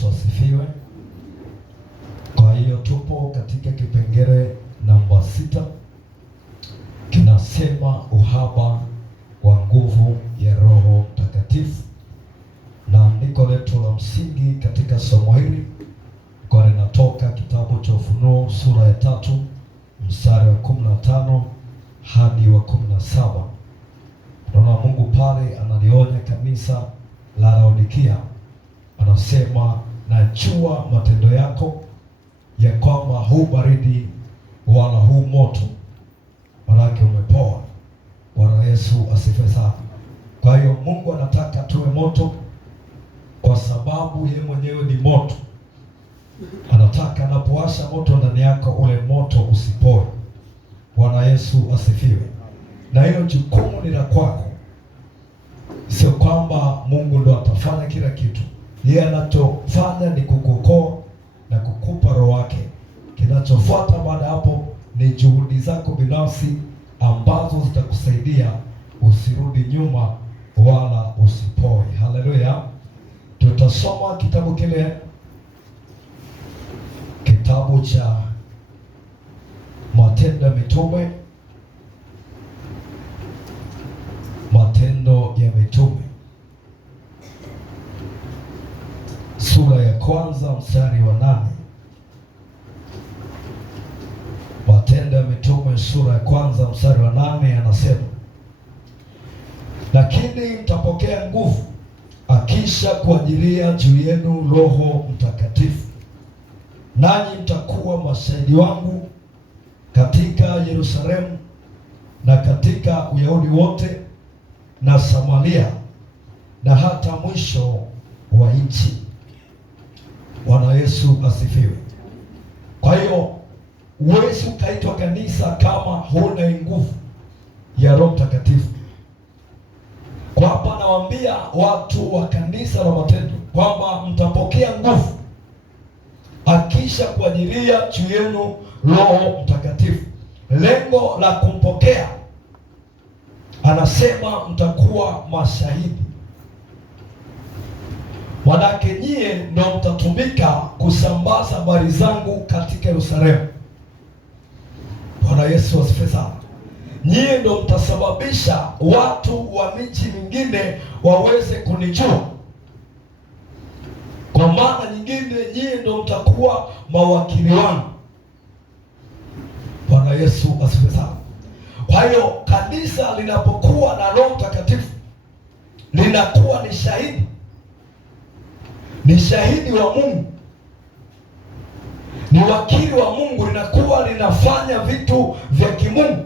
Yesu asifiwe. Kwa hiyo tupo katika kipengele namba 6, kinasema uhaba wa nguvu ya Roho Mtakatifu, na andiko letu la msingi katika somo hili kwa linatoka kitabu cha Ufunuo sura ya 3 mstari wa 15 hadi wa 17. Naona Mungu pale analionya kanisa la Laodikia, anasema najua matendo yako ya kwamba huu baridi wala huu moto, manake umepoa. Bwana Yesu asifiwe sana. Kwa hiyo Mungu anataka tuwe moto kwa sababu yeye mwenyewe ni moto. Anataka anapowasha moto ndani yako, ule moto usipoe. Bwana Yesu asifiwe. Na hilo jukumu ni la kwako. Sio kwamba Mungu ndo atafanya kila kitu. Yeye anachofanya ni kukuokoa na kukupa roho wake. Kinachofuata baada hapo ni juhudi zako binafsi ambazo zitakusaidia usirudi nyuma wala usipoe. Haleluya. Tutasoma kitabu kile, kitabu cha Matendo ya Mitume, Matendo ya Mitume sura ya 1 mstari wa 8. Matendo ya Mitume sura ya 1 mstari wa 8 anasema, lakini mtapokea nguvu akisha kuajilia juu yenu Roho Mtakatifu, nanyi mtakuwa mashahidi wangu katika Yerusalemu na katika Uyahudi wote na Samaria na hata mwisho wa nchi. Bwana Yesu asifiwe. Kwa hiyo huwezi ukaitwa kanisa kama huna nguvu ya Roho Mtakatifu. Kwa hapa nawaambia watu wa kanisa la Matendo kwamba mtapokea nguvu akisha kuajilia juu yenu Roho Mtakatifu. Lengo la kumpokea, anasema mtakuwa mashahidi. Manake nyie ndio mtatumika kusambaza habari zangu katika Yerusalemu. Bwana Yesu asifiwe sana. Nyie ndio mtasababisha watu wa miji mingine waweze kunijua. Kwa maana nyingine, nyie ndio mtakuwa mawakili wangu. Bwana Yesu asifiwe sana. Kwa hiyo kanisa linapokuwa na Roho Mtakatifu linakuwa ni shahidi. Ni shahidi wa Mungu, ni wakili wa Mungu, linakuwa linafanya vitu vya kimungu.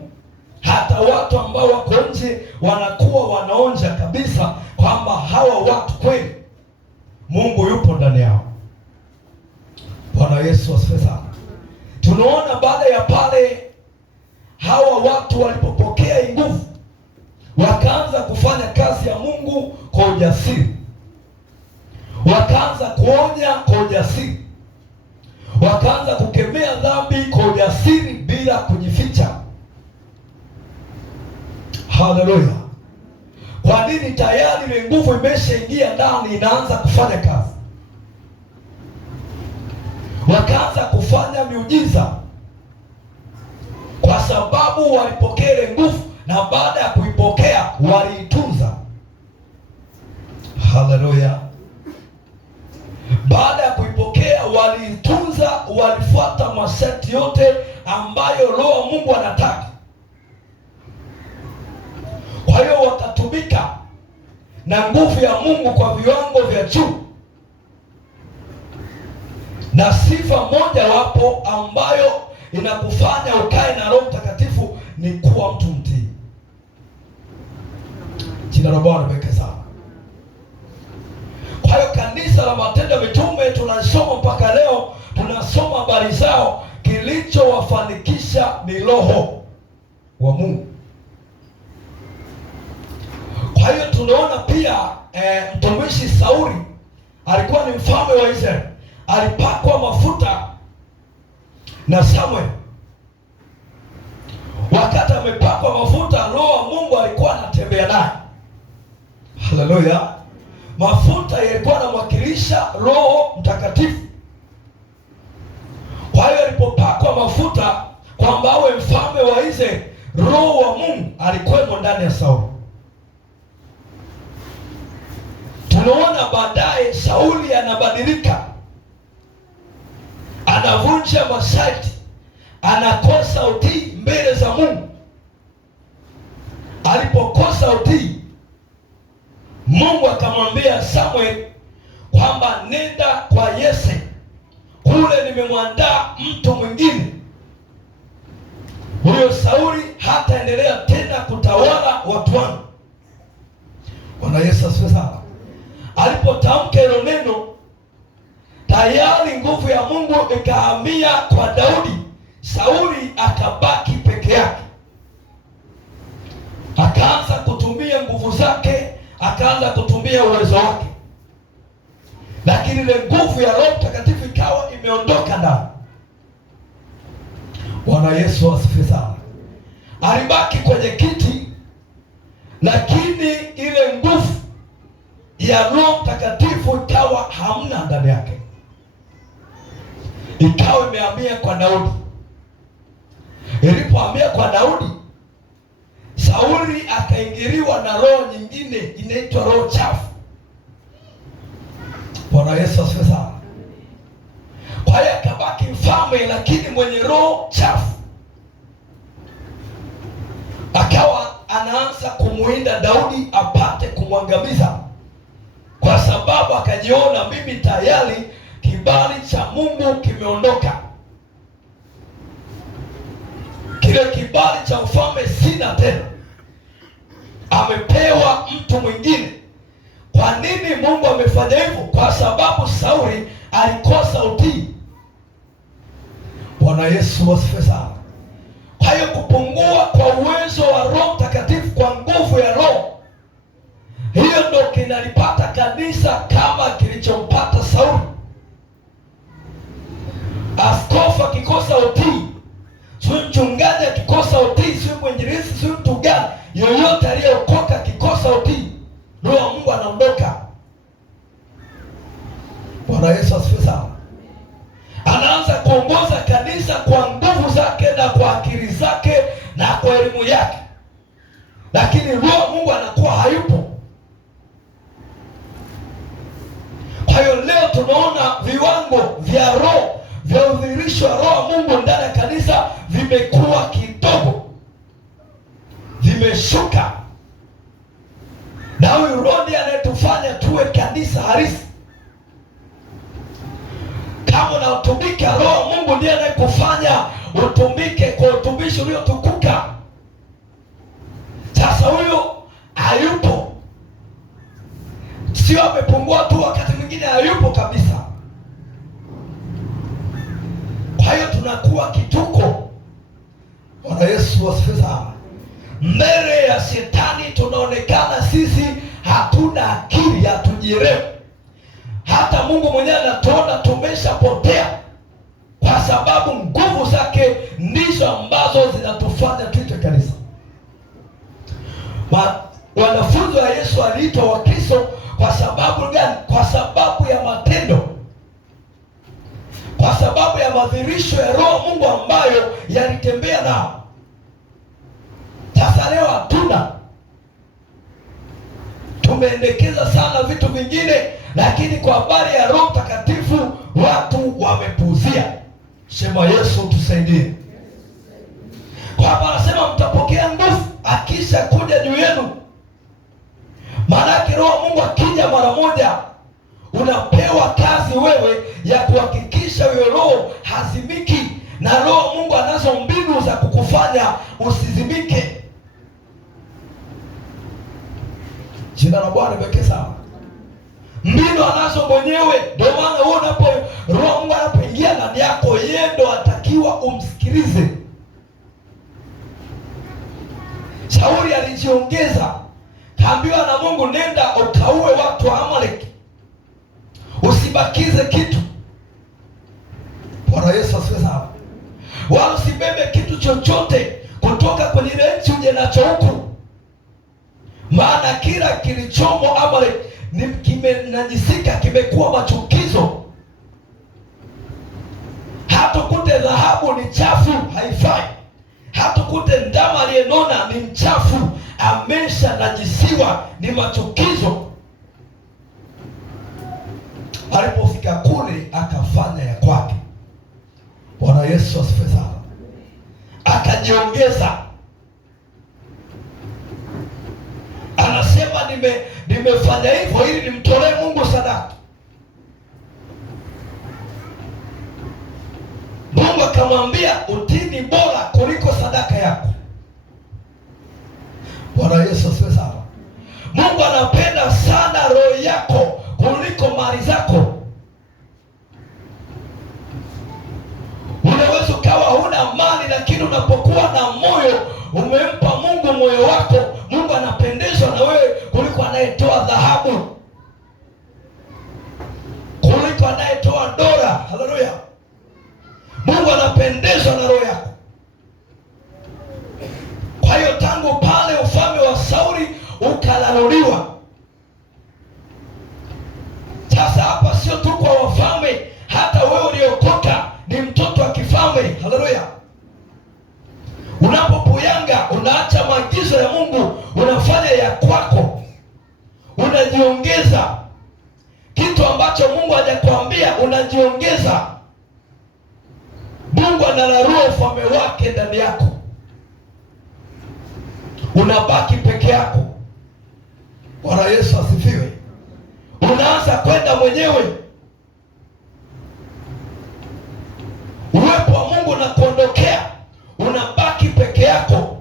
Hata watu ambao wako nje wanakuwa wanaonja kabisa kwamba hawa watu kweli Mungu yupo ndani yao. Bwana Yesu asifiwe sana. Tunaona baada ya pale hawa watu walipopokea nguvu, wakaanza kufanya kazi ya Mungu kwa ujasiri. Wakaanza kuonya kwa ujasiri. Wakaanza kukemea dhambi kwa ujasiri bila kujificha. Haleluya. Kwa nini? Tayari ile nguvu imeshaingia ndani, inaanza kufanya kazi. Wakaanza kufanya miujiza kwa sababu walipokea ile nguvu, na baada ya kuipokea waliitunza. Haleluya. Baada ya kuipokea waliitunza, walifuata masharti yote ambayo Roho wa Mungu anataka. Kwa hiyo wakatumika na nguvu ya Mungu kwa viwango vya juu. Na sifa moja wapo ambayo inakufanya ukae na Roho Mtakatifu ni kuwa mtu mtii. Jina la Bwana libarikiwe sana. Kwa hiyo kanisa la Matendo ya Mitume tunasoma mpaka leo, tunasoma habari zao. Kilichowafanikisha ni Roho wa Mungu. Kwa hiyo tunaona pia mtumishi Sauli alikuwa ni mfalme wa Israeli, alipakwa mafuta na Samuel. Wakati amepakwa mafuta, Roho wa Mungu alikuwa anatembea naye. Haleluya. mafuta yalikuwa yanamwakilisha Roho Mtakatifu. Kwa hiyo alipopakwa mafuta kwamba awe mfalme wa Israeli, Roho wa Mungu alikuwemo ndani ya Sauli. Tunaona baadaye Sauli anabadilika, anavunja masharti, anakosa utii mbele za Mungu. Alipokosa utii, Mungu akamwambia Samuel kwamba nenda kwa Yese, kule nimemwandaa mtu mwingine. Huyo Sauli hataendelea tena kutawala watu wangu. Bwana Yesu asifiwe sana. Alipotamka hilo neno, tayari nguvu ya Mungu ikahamia kwa Daudi. Sauli akabaki peke yake, akaanza kutumia nguvu zake, akaanza kutumia uwezo wake, lakini ile nguvu ya Roho Mtakatifu ikawa imeondoka ndani. Bwana Yesu asifiwe sana. Alibaki kwenye kiti, lakini ile nguvu ya Roho Mtakatifu ikawa hamna ndani yake, ikawa imehamia kwa Daudi. Ilipohamia kwa Daudi, Sauli akaingiliwa na roho nyingine inaitwa roho chafu. Bwana Yesu asifiwe sana. Kwa hiyo akabaki mfalme, lakini mwenye roho chafu. Akawa anaanza kumuinda Daudi apate kumwangamiza, kwa sababu akajiona, mimi tayari kibali cha Mungu kimeondoka, kile kibali cha ufalme sina tena, amepewa mtu mwingine. Kwa nini Mungu amefanya hivyo? Kwa sababu Sauli alikosa utii. Bwana Yesu asifiwe sana. Kwa hiyo kupungua kwa uwezo wa Roho Mtakatifu, kwa nguvu ya Roho, hiyo ndio kinalipata kanisa kama kilichompata Sauli. Askofu akikosa utii, sio mchungaji akikosa utii, sio mwinjilisti, sio mtu gani yoyote aliyeokoka akikosa utii, Roho wa Mungu anaondoka. Bwana Yesu asifiwe sana. Anaanza kuongoza kanisa kwa nguvu zake na kwa akili zake na kwa elimu yake, lakini Roho wa Mungu anakuwa hayupo. Kwa hiyo leo tunaona viwango vya roho, vya udhihirisho wa Roho wa Mungu ndani ya kanisa vimekuwa kidogo, vimeshuka. Na huyu Roho ndiye anayetufanya tuwe kanisa halisi. Kama unatumika Roho wa Mungu, ndiye anayekufanya utumike kwa utumishi uliotukuka. Sasa huyo hayupo, sio amepungua tu, wakati mwingine hayupo kabisa. Kwa hiyo tunakuwa kituko. Bwana Yesu asifiwe sana. Mbele ya shetani tunaonekana sisi hatuna akili, hatujielewi. Hata Mungu mwenyewe anatuona tumeshapotea, kwa sababu nguvu zake ndizo ambazo zinatufanya tuite kanisa. Wanafunzi wa Yesu waliitwa Wakristo kwa sababu gani? Kwa sababu ya matendo, kwa sababu ya madhihirisho ya Roho Mungu ambayo yalitembea nao. Sasa leo hatuna, tumeendekeza sana vitu vingine, lakini kwa habari ya Roho Mtakatifu watu wamepuuzia. Sema Yesu tusaidie. Kwa hapa anasema mtapokea nguvu akisha kuja juu yenu. Maana yake Roho Mungu akija mara moja, unapewa kazi wewe ya kuhakikisha huyo roho hazimiki, na Roho Mungu anazo mbinu za kukufanya usizimike. Jina la Bwana libarikiwe sana. Mbinu anazo mwenyewe. Ndio maana wewe unapo Roho Mungu anapoingia ndani yako, yeye ndo atakiwa umsikilize. Sauli alijiongeza, kaambiwa na Mungu, nenda ukaue watu wa Amaleki, usibakize kitu. Bwana Yesu asifiwe sana. Wala usibebe kitu chochote kutoka kwenye ile nchi uje nacho huku, maana kila kilichomo Amaleki ni kimenajisika, kimekuwa machukizo. Hatukute dhahabu ni chafu, haifai. Hatukute ndama aliyenona ni mchafu, amesha najisiwa, ni machukizo. Alipofika kule akafanya ya kwake. Bwana Yesu asifiwe sana. Akajiongeza, anasema nimefanya hivyo ili nimtolee Mungu sadaka. Mungu akamwambia, utii bora kuliko sadaka yako. Bwana Yesu asifiwe sana. Mungu anapenda sana roho yako kuliko mali zako. Unaweza ukawa huna mali, lakini unapokuwa na moyo, umempa Mungu moyo wako, Mungu anapendezwa na wewe kuliko anayetoa dhahabu, kuliko anayetoa dola. Haleluya! Mungu anapendezwa na roho yako. Kwa hiyo tangu pale ufalme wa Sauli ukalaluliwa. Sasa hapa sio tu kwa wafalme, hata wewe uliokoka ni mtoto wa kifalme. Haleluya! Unapopuyanga, unaacha maagizo ya Mungu, unafanya ya kwako, unajiongeza kitu ambacho Mungu hajakwambia, unajiongeza. Mungu analarua ufalme wake ndani yako, unabaki peke yako. Bwana Yesu asifiwe. Unaanza kwenda mwenyewe, uwepo wa Mungu na kuondokea, unabaki peke yako.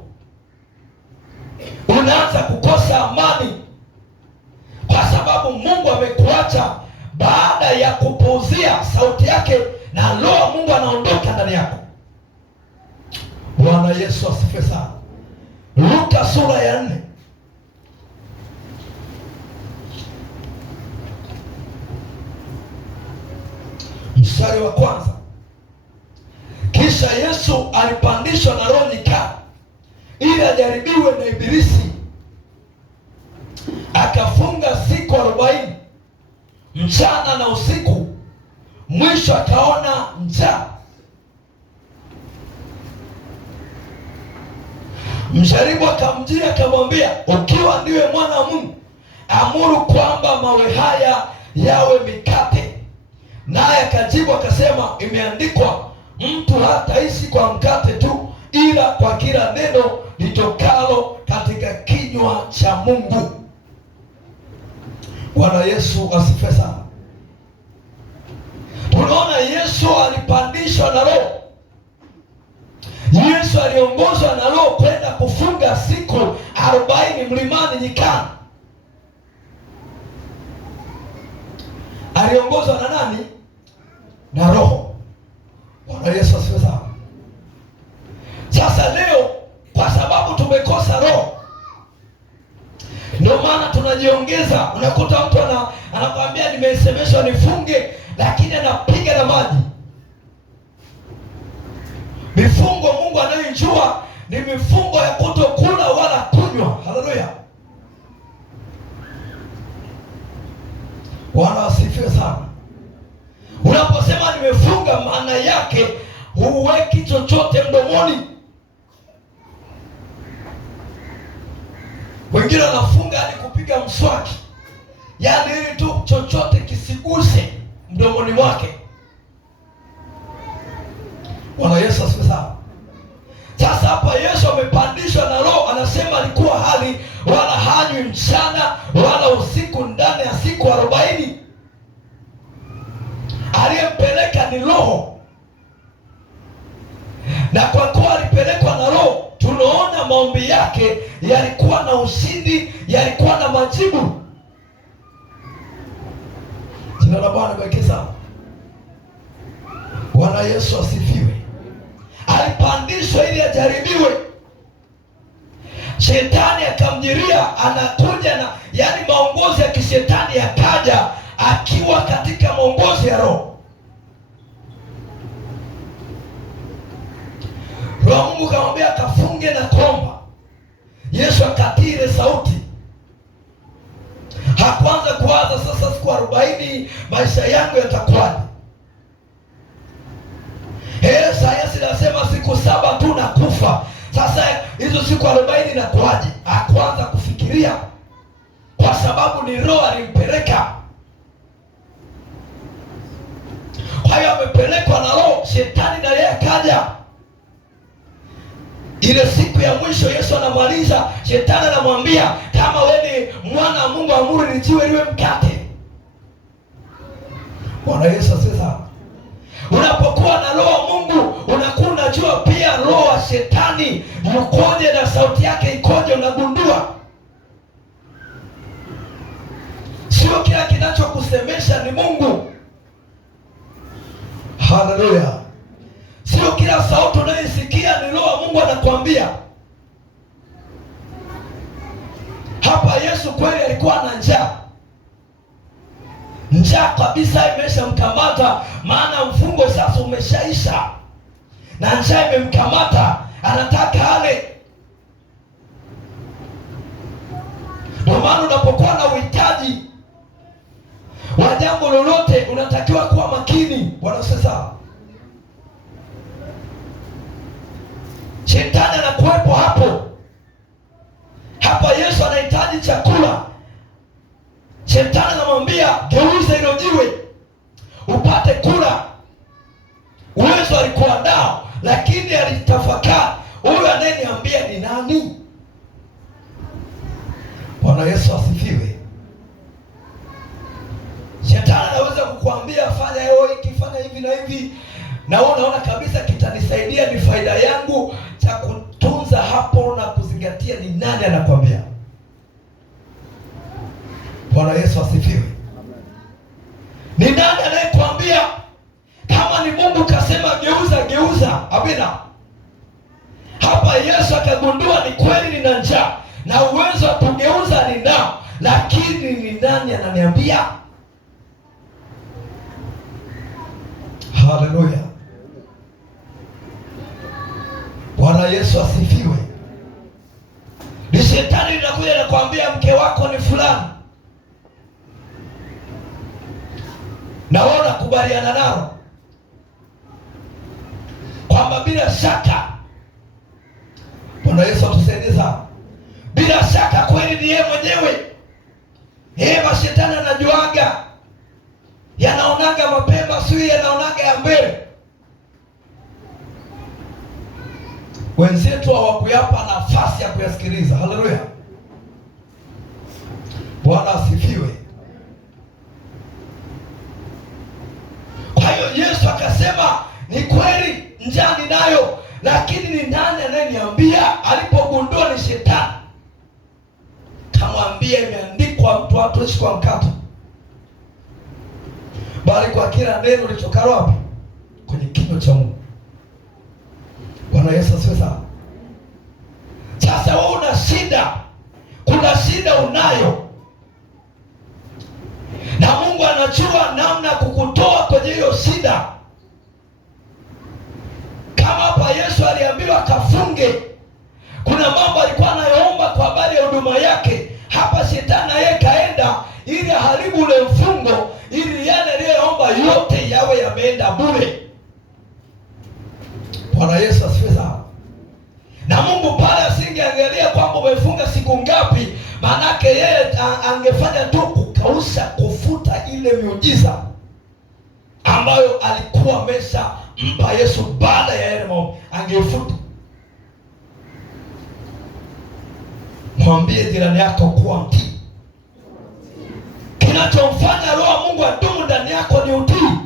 Unaanza kukosa amani kwa sababu Mungu amekuacha baada ya kupuuzia sauti yake, na roho Mungu anaondoka ndani yako. Bwana Yesu asifiwe sana. Luka sura ya 4 mstari wa kwanza. Kisha Yesu alipandishwa na roho nyikani ili ajaribiwe na Ibilisi. Akafunga siku 40 mchana na usiku, mwisho akaona njaa. Mjaribu akamjia akamwambia, ukiwa ndiwe mwana wa Mungu, amuru kwamba mawe haya yawe mikate. Naye akajibu akasema, imeandikwa, mtu hataishi kwa mkate tu, ila kwa kila neno litokalo katika kinywa cha Mungu. Bwana Yesu asifiwe sana. Tunaona Yesu alipandishwa na roho. Yesu aliongozwa na roho kwenda kufunga siku 40 mlimani nyikani. Aliongozwa na nani? Na roho. Bwana Yesu asifiwe sana. Sasa leo kwa sababu tumekosa roho, ndio maana tunajiongeza. Unakuta mtu anakuambia nimesemeshwa nifunge, lakini anapiga na maji. Mifungo Mungu anayojua ni mifungo ya kutokula wala kunywa. Haleluya! Bwana asifiwe sana. Unaposema nimefunga, maana yake huweki chochote mdomoni. Wengine wanafunga hadi kupiga mswaki, yaani ili tu chochote kisiguse mdomoni mwake. Bwana Yesu asifiwe sana. Sasa hapa Yesu amepandishwa na roho, anasema alikuwa hali wala hanywi mchana wala usiku ndani ya siku 40. Aliyempeleka ni roho, na kwa kuwa alipelekwa na roho, tunaona maombi yake yalikuwa na ushindi, yalikuwa na majibu. Jina la Bwana libarikiwe sana. Bwana Yesu asifiwe. Alipandishwa ili ajaribiwe. Shetani akamjiria, anakuja na yaani maongozi ya kishetani yakaja akiwa katika maongozi ya roho. Roho Mungu kamwambia akafunge na kuomba. Yesu akatii ile sauti. Hakuanza kuwaza sasa siku 40 maisha yangu yatakuwaje. Sayansi inasema siku 7 tu na kufa. Sasa hizo siku 40 na kuwaje? Hakuanza kufikiria, kwa sababu ni Roho alimpeleka. Kwa hiyo amepelekwa na Roho. Shetani na yeye akaja. Ile siku ya mwisho Yesu anamaliza, shetani anamwambia, kama wewe ni mwana wa Mungu, amuru lijiwe liwe mkate. Bwana Yesu asifiwe. Unapokuwa na Roho wa Mungu, unakuwa unajua pia roho wa shetani yukoje na sauti yake ikoje, unagundua. Sio kila kinachokusemesha ni Mungu. Haleluya. Sio kila sauti unayosikia ni Roho wa Mungu anakuambia. Hapa Yesu kweli alikuwa na njaa. Njaa kabisa imeshamkamata, maana mfungo sasa umeshaisha. Na njaa imemkamata, anataka ale. Ndio maana unapokuwa na uhitaji wa jambo lolote unatakiwa kuwa makini. Bwana sasa. Shetani anakuwepo hapo. Hapa Yesu anahitaji chakula. Shetani anamwambia, geuza hilo jiwe upate kula. Uwezo alikuwa nao, lakini alitafakari, huyu anayeniambia ni nani? Bwana Yesu asifiwe. Shetani anaweza kukuambia fanya hiki, fanya hivi na hivi, na wewe unaona kabisa kitanisaidia, ni faida yangu. Cha kutunza hapo na kuzingatia ni nani anakuambia. Bwana Yesu asifiwe. Ni nani anayekwambia? Kama ni Mungu kasema geuza, geuza. Amina. Hapa Yesu akagundua ni kweli nina njaa na uwezo wa kugeuza ninao, lakini ni nani ananiambia? Haleluya. Bwana Yesu asifiwe. Ni shetani linakuja na kuambia mke wako ni fulani, na wewe unakubaliana nao kwamba bila shaka, Bwana Yesu atusaidie sana, bila shaka kweli ni yeye mwenyewe. Mashetani anajuaga, yanaonaga mapema, sio yanaonaga ya mbele. Wenzetu hawakuyapa nafasi ya kuyasikiliza. Haleluya. Bwana asifiwe. Kwa hiyo Yesu akasema ni kweli njaa ninayo, lakini ni nani anayeniambia? Alipogundua ni shetani, kamwambia imeandikwa, mtu hatoishi kwa mkate bali kwa kila neno litokalo wapi? Kwenye kinywa cha Mungu. Bwana Yesu asifiwe sana. Sasa wewe una shida, kuna shida unayo, na Mungu anajua namna ya kukutoa kwenye hiyo shida. Kama hapa Yesu aliambiwa kafunge, kuna mambo alikuwa anayoomba kwa habari ya huduma yake. Hapa shetani yeye kaenda ili haribu ule mfungo, ili yale aliyoomba yote yawe yameenda bure. Bwana Yesu asifiwe sana. Na Mungu pale asingeangalia kwamba umefunga siku ngapi, manake yeye angefanya tu kukausha, kufuta ile miujiza ambayo alikuwa ameshampa Yesu baada ya yale maombi, angefuta. Mwambie jirani yako kuwa mtii. Kinachomfanya Roho wa Mungu adumu ndani yako ni utii.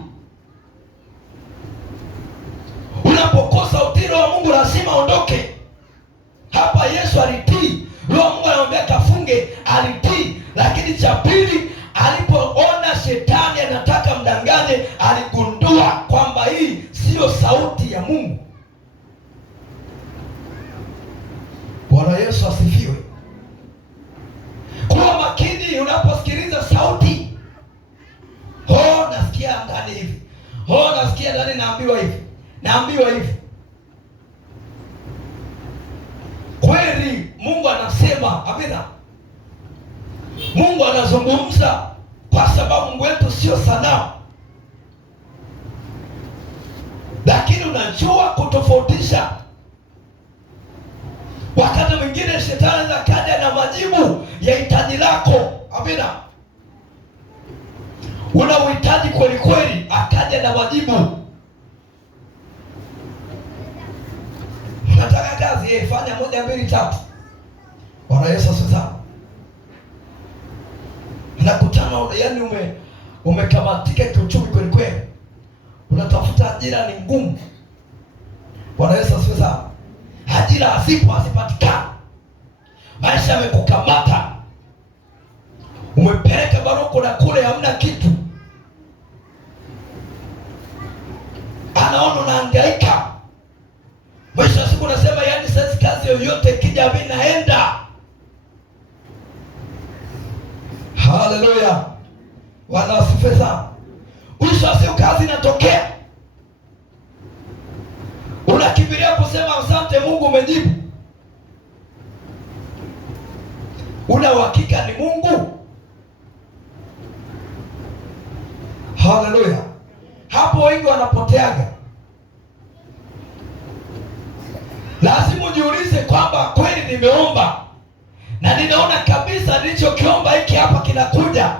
Unapokosa utii, Roho wa Mungu lazima aondoke. Hapa Yesu alitii. Roho wa Mungu anamwambia kafunge, alitii. Lakini cha pili, alipoona shetani anataka mdanganye, aligundua kwamba hii sio sauti ya Mungu. Bwana Yesu asifiwe. Kuwa makini unaposikiliza sauti. Nasikia ndani hivi. Nasikia ndani naambiwa hivi. Naambiwa hivi. Kweli Mungu anasema, amina. Mungu anazungumza kwa sababu Mungu wetu sio sanamu. Lakini unajua kutofautisha. Wakati mwingine shetani anaweza kaja na majibu ya hitaji lako. Amina. Una uhitaji kweli kweli, akaja na majibu. Unataka kazi, fanya 1 2 3. Bwana Yesu asifiwe. Unakutana yani umekamatika kiuchumi kweli kweli. Unatafuta ajira ni ngumu. Bwana Yesu asifiwe. Ajira hazipatikani. Maisha yamekukamata. Umepeleka baroko na kule hamna kitu. Anaona unahangaika. Mwisho wa siku unasema yani sasa kazi yoyote kija mimi naenda. Haleluya. Bwana asifiwe sana. Mwisho wa siku kazi inatokea. Unakimbilia kusema asante Mungu umejibu. Una uhakika ni Mungu? Haleluya. Hapo wengi wanapoteaga. Lazima ujiulize kwamba kweli nimeomba na ninaona kabisa nilichokiomba hiki hapa kinakuja.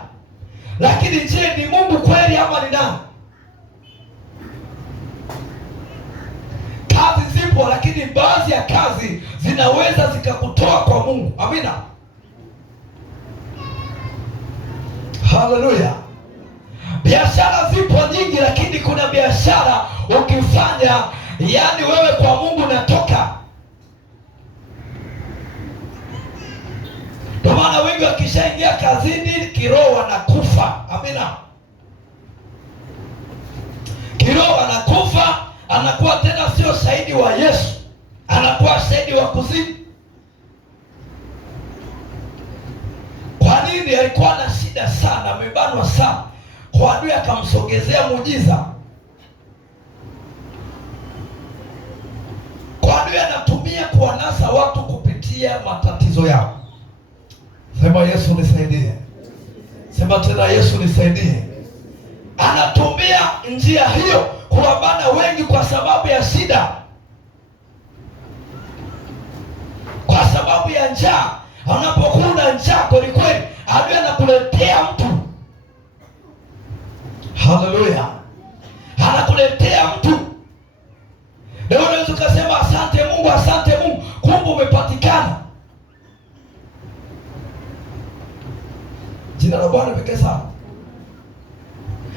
Lakini je, ni Mungu kweli ama ni nani? Kazi zipo, lakini baadhi ya kazi zinaweza zikakutoa kwa Mungu. Amina. Haleluya. Biashara zipo nyingi, lakini kuna biashara ukifanya yani wewe kwa Mungu unatoka. Ndio maana wengi wakishaingia kazini kiroho wanakufa. Amina. Kiroho wanakufa, anakuwa tena sio shahidi wa Yesu, anakuwa shahidi wa kuzimu. Kwa nini? Alikuwa na shida sana, amebanwa sana. Kwa adui akamsogezea muujiza. Kwa adui anatumia kuwanasa watu kupitia matatizo yao. Sema Yesu nisaidie. Sema tena Yesu nisaidie. Anatumia njia hiyo kuwabana wengi kwa sababu ya shida. Kwa sababu ya njaa. Unapokuwa na njaa kweli kweli, adui anakuletea mtu. Haleluya. Anakuletea mtu. Leo unaweza kusema asante Mungu, asante Mungu, kumbe umepatikana. Jina la Bwana pekee sana.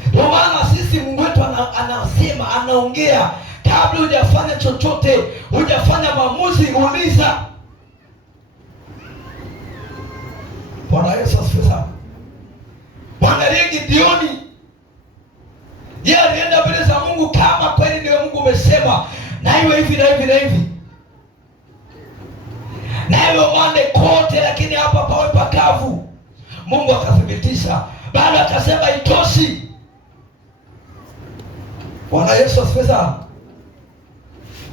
Ndio maana sisi Mungu wetu anasema, anaongea kabla hujafanya chochote, hujafanya maamuzi, uliza. Bwana Yesu asifiwe sana. Mwangalie Gideoni. Yeye alienda mbele za Mungu kama kweli ndio Mungu umesema, na iwe hivi na hivi na hivi. Na iwe mande kote, lakini hapa pawe pakavu. Mungu akathibitisha, bado akasema itoshi. Bwana Yesu asifiwe sana.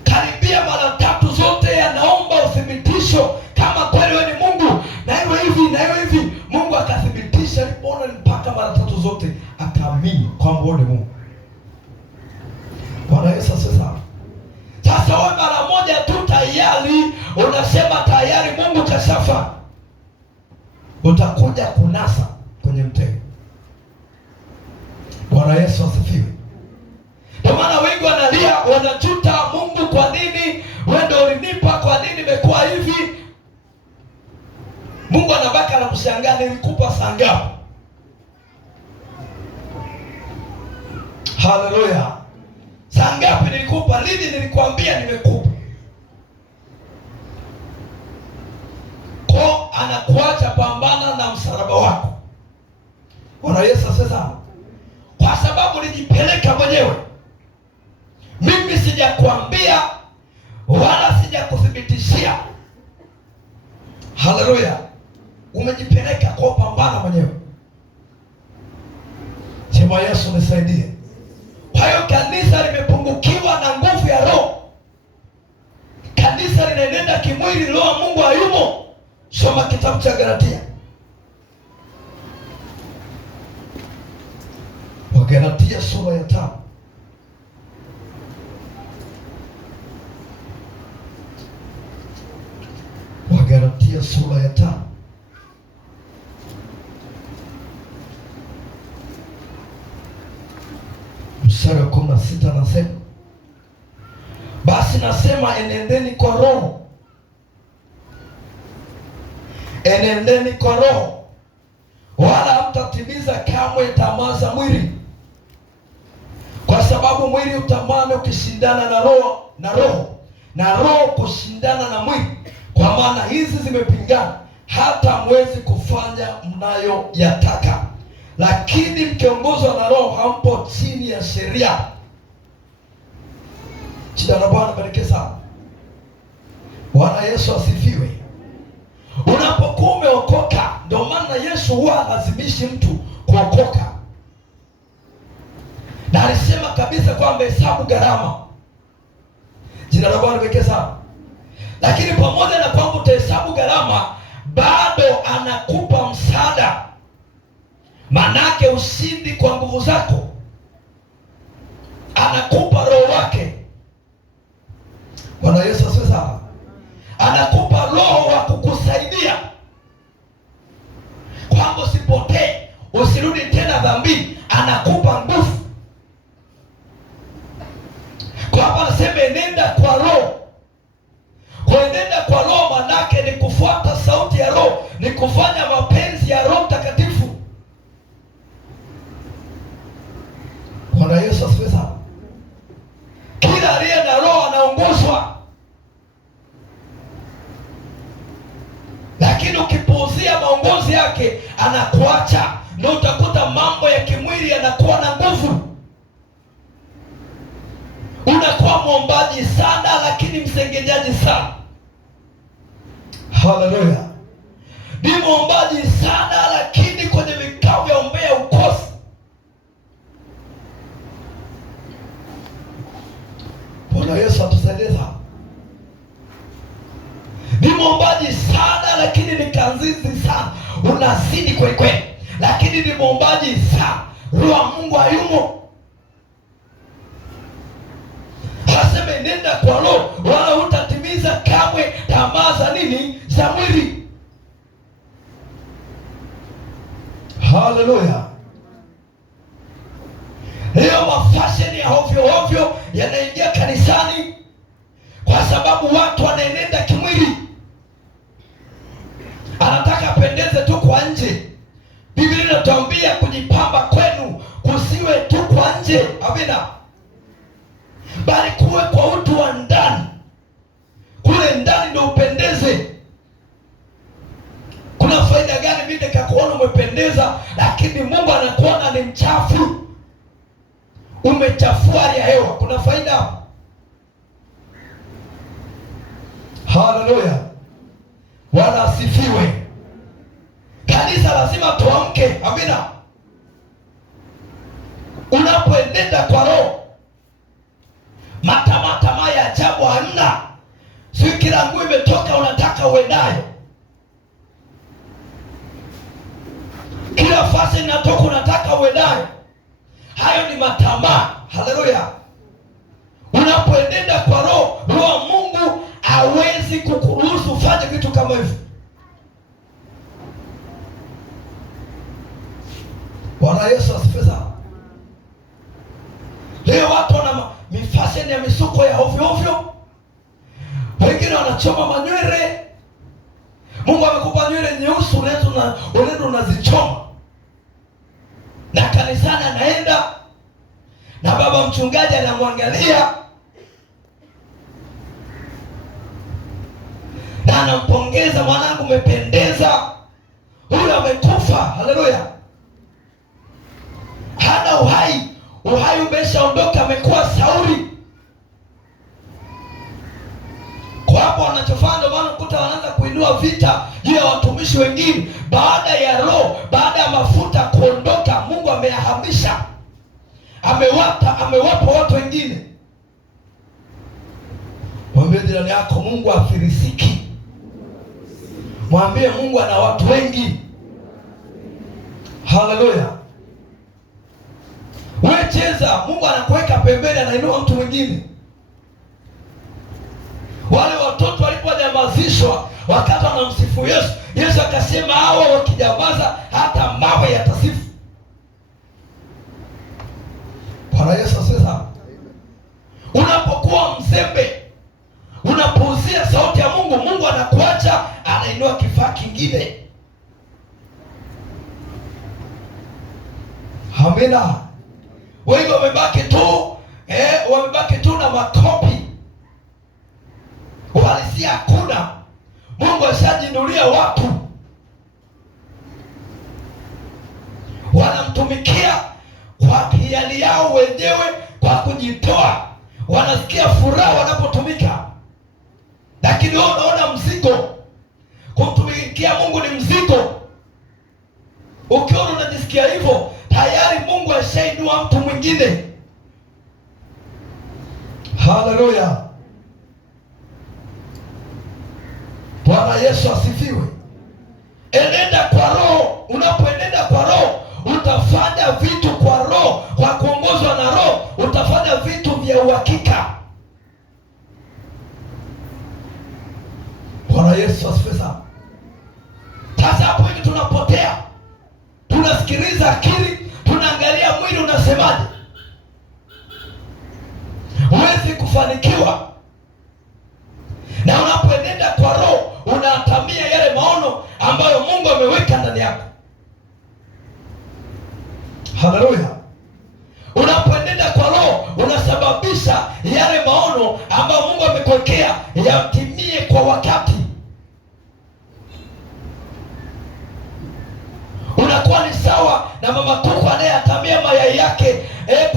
Karibia mara 3 zote anaomba uthibitisho kama kweli wewe ni Mungu, na iwe hivi na iwe hivi. Mungu akathibitisha, alipoona mpaka mara 3 zote akaamini kwamba wewe ni Mungu. Bwana Yesu asifiwe sana. Sasa wewe mara moja tu tayari unasema tayari Mungu kashafa, utakuja kunasa kwenye mtego. Bwana Yesu asifiwe. Ndio maana wengi wanalia, wanajuta, Mungu kwa nini wewe ndio ulinipa, kwa nini imekuwa hivi? Mungu anabaki anakushangaa, nilikupa saa ngapi? Haleluya. Saa ngapi nilikupa? Lini nilikwambia nimekupa? Kwa anakuacha pambana na msalaba wako. Bwana Yesu asifiwe. Kwa sababu ulijipeleka mwenyewe. Mimi sijakwambia wala sijakuthibitishia. Haleluya. Umejipeleka kwa pambana mwenyewe. Sema Yesu nisaidie. Kwa hiyo kanisa limepungukiwa na nguvu ya Roho. Kanisa linaenenda kimwili, Roho Mungu hayumo. Soma kitabu cha Galatia. Wagalatia sura ya 5. Wagalatia sura ya 5. Mstari wa 16 nasema, basi nasema enendeni kwa Roho, enendeni kwa Roho, wala hamtatimiza kamwe tamaa za mwili, kwa sababu mwili utamani ukishindana na roho kushindana na mwili, kwa maana hizi zimepingana, hata hamwezi kufanya mnayoyataka. Lakini mkiongozwa na Roho hampo chini ya sheria. Jina la Bwana bariki sana. Bwana Yesu asifiwe. Unapokuwa umeokoka, ndio maana Yesu huwa halazimishi mtu kuokoka, na alisema kabisa kwamba hesabu gharama. Jina la Bwana bariki sana. Lakini pamoja na kwamba utahesabu gharama, bado anakupa msaada. Manake ushindi kwa nguvu zako, anakupa Roho wake. Bwana Yesu asifiwe sana. Anakupa Roho wa kukusaidia kwamba usipotee, usirudi tena dhambini. Anakupa nguvu. Kwa hapa anasema enenda kwa Roho. Kuenenda kwa Roho manake ni kufuata sauti ya Roho, ni kufanya mapenzi ya Roho Mtakatifu. Bwana Yesu asifiwe sana. Kila aliye na Roho anaongozwa. Lakini ukipuuzia maongozi yake, anakuacha, ndio utakuta mambo ya kimwili yanakuwa na nguvu. Unakuwa mwombaji sana, lakini msengenyaji sana. Haleluya. Ni mwombaji sana, lakini kwenye vikao vya ombea ukosi. Bwana Yesu atusaidie sana. Ni mwombaji sana, lakini ni kanzizi sana, unazidi kweli kweli, lakini ni mwombaji sana, Roho wa Mungu hayumo. Anasema nenda kwa Roho, wala hutatimiza kamwe tamaa za nini? Za mwili. Haleluya. Leo mafasheni ya ovyo ovyo yanaingia kanisani kwa sababu watu wanaenenda kimwili. Anataka apendeze tu kwa nje. Biblia inatuambia kujipamba kwenu kusiwe tu kwa nje, amina, bali kuwe kwa utu wa ndani. Kule ndani ndio upendeze. Kuna faida gani mimi nikakuona umependeza, lakini Mungu anakuona ni mchafu, umechafua hali ya hewa? Kuna faida? Haleluya. Bwana asifiwe. Kanisa lazima tuamke, amina. Unapoenenda kwa Roho, matamaa ya ajabu hamna. Si kila nguo imetoka unataka uwe nayo, kila fasi inatoka unataka uwe nayo. Hayo ni matamaa. Haleluya. Unapoenenda kwa Roho, Roho wa Mungu hawezi kukuruhusu ufanye vitu kama hivyo. Bwana Yesu asifiwe sana. Leo watu wana mifasheni ya misuko ya ovyo ovyo, wengine wanachoma manywele. Mungu amekupa nywele nyeusi, unaenda unazichoma, na kanisani anaenda na baba mchungaji anamwangalia na anampongeza, mwanangu umependeza. Huyu amekufa. Haleluya. Hana uhai umeshaondoka, amekuwa Sauli. Kwa hapo wanachofanya, ndio maana kuta wanaanza kuinua vita juu ya watumishi wengine. Baada ya Roho, baada ya mafuta kuondoka, Mungu ameyahamisha, amewapa watu wengine. Mwambie jirani yako, Mungu afirisiki. Mwambie Mungu ana watu wengi. Haleluya. Wewe cheza, Mungu anakuweka pembeni, anainua mtu mwingine. Wale watoto waliponyamazishwa wakati wanamsifu Yesu, Yesu akasema hawa wakijamaza hata mawe yatasifu. Bwana Yesu sasa, unapokuwa mzembe, unapuuzia sauti ya Mungu, Mungu anakuacha, anainua kifaa kingine. Amina. Wengi wamebaki tu na makopi, uhalisia hakuna. Mungu ashajinunulia watu, wanamtumikia kwa hiari yao wenyewe, kwa kujitoa, wanasikia furaha wanapotumika. Lakini wewe unaona mzigo. Kumtumikia Mungu ni mzigo. Ukiona unajisikia hivyo, tayari Mungu ashainua mtu mwingine. Haleluya. Bwana Yesu asifiwe. Enenda kwa Roho. Unapoenenda kwa Roho, utafanya vitu kwa Roho, kwa kuongozwa na Roho, utafanya vitu vya uhakika. Bwana Yesu asifiwe sana. Sasa hapo hivi tunapotea. Tunasikiliza akili, tunaangalia mwili unasemaje. Huwezi kufanikiwa. Na unapoenenda kwa Roho, unatamia yale maono ambayo Mungu ameweka ndani yako. Haleluya. Unapoenenda kwa Roho, unasababisha yale maono ambayo Mungu amekuwekea yatimie kwa wakati. Unakuwa ni sawa na mama kuku anayeatamia mayai yake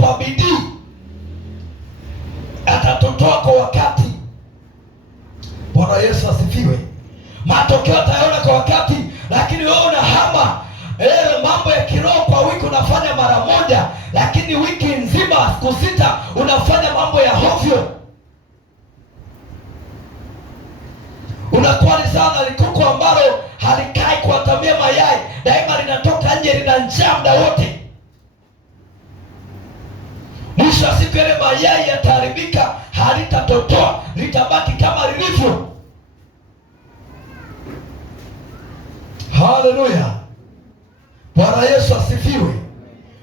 kwa bidii, atatotoa kwa wakati. Bwana Yesu asifiwe. Matokeo atayaona kwa wakati. Lakini wewe unahama mambo ya kiroho kwa wiki unafanya mara moja, lakini wiki nzima, siku 6 unafanya mambo ya hovyo. Unakuwa ni sawa na kuku ambalo halikai kuatamia mayai, daima linatoka nje, lina njaa muda wote. Mwisho wa siku yale mayai yataharibika, halitatotoa, litabaki kama lilivyo. Haleluya. Bwana Yesu asifiwe.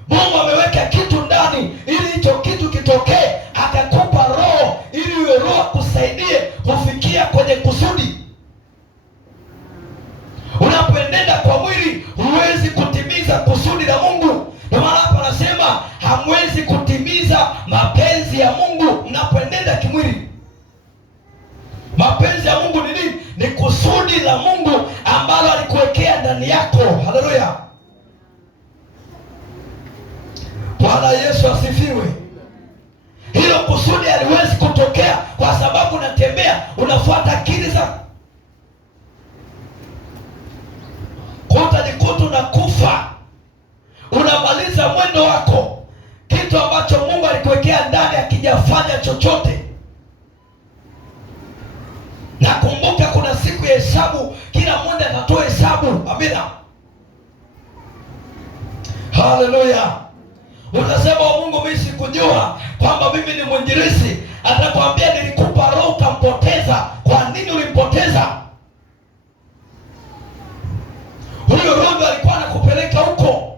Mungu ameweka kitu ndani, ili hicho kitu kitokee, akakupa Roho, ili uwe Roho kusaidie kufikia kwenye kusudi. Unapoenenda kwa mwili, huwezi kutimiza kusudi la Mungu. Ndio maana hapa anasema hamwezi kutimiza mapenzi ya Mungu mnapoenenda kimwili. Mapenzi ya Mungu ni nini? Ni kusudi la Mungu ambalo alikuwekea ndani yako. Haleluya. Bwana Yesu asifiwe. Hilo kusudi haliwezi kutokea kwa sababu unatembea, unafuata akili za utajikuta unakufa, unamaliza mwendo wako, kitu ambacho Mungu alikuwekea ndani akijafanya chochote. Na kumbuka, kuna siku ya hesabu, kila mmoja atatoa hesabu. Amina. Haleluya. Utasema Mungu, mimi sikujua kwamba mimi ni mwinjilisti. Atakwambia nilikupa Roho ukampoteza. Kwa nini ulimpoteza? Huyo Roho alikuwa anakupeleka huko,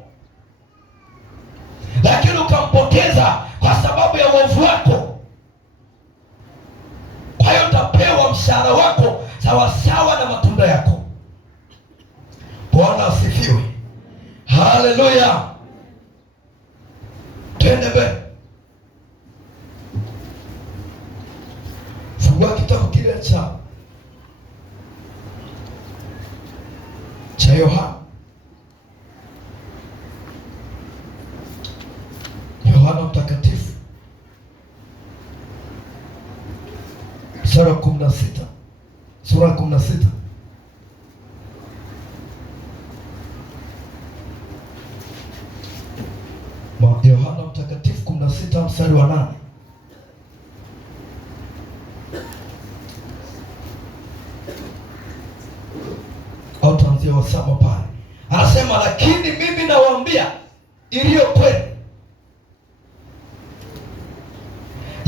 lakini ukampoteza kwa sababu ya uovu wako. Kwa hiyo utapewa mshahara wako sawasawa na matunda yako. Bwana asifiwe. Haleluya. Twende mbele. Fungua kitabu kile cha Yohana Mtakatifu sura 16. Yohana Mtakatifu 16 mstari wa 8. Au tuanzie wa 7 pale. Anasema, lakini mimi nawaambia iliyo kweli,